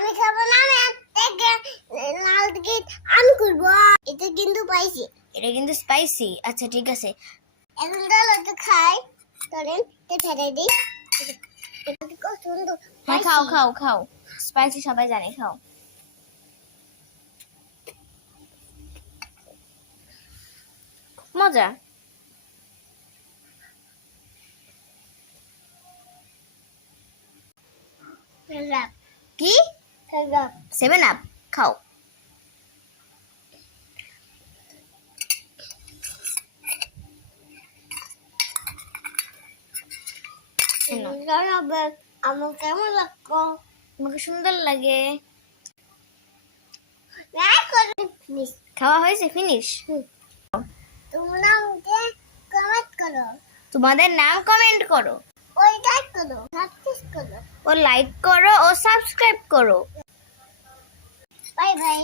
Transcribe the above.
আমি খাবো না, আমি একটা লাল গিট আমি করবো। এটা কিন্তু পাইছি, এটা কিন্তু স্পাইসি। আচ্ছা ঠিক আছে, এখন তাহলে তো খাই। ধরেন ছেড়ে দিই। এটা খুব সুন্দর। হ্যাঁ খাও খাও খাও, স্পাইসি সবাই জানে, খাও। মজা। কি? 7 আপ খাও। আমার কেমন লাগলো? তোমাকে সুন্দর লাগে। ফিনিশ। খাওয়া হয়েছে, ফিনিশ। তোমরা আমাকে কমেন্ট করো, তোমাদের নাম কমেন্ট করো, ওই লাইক করো, সাবস্ক্রাইব করো। ও লাইক করো, ও সাবস্ক্রাইব করো। Bye bye.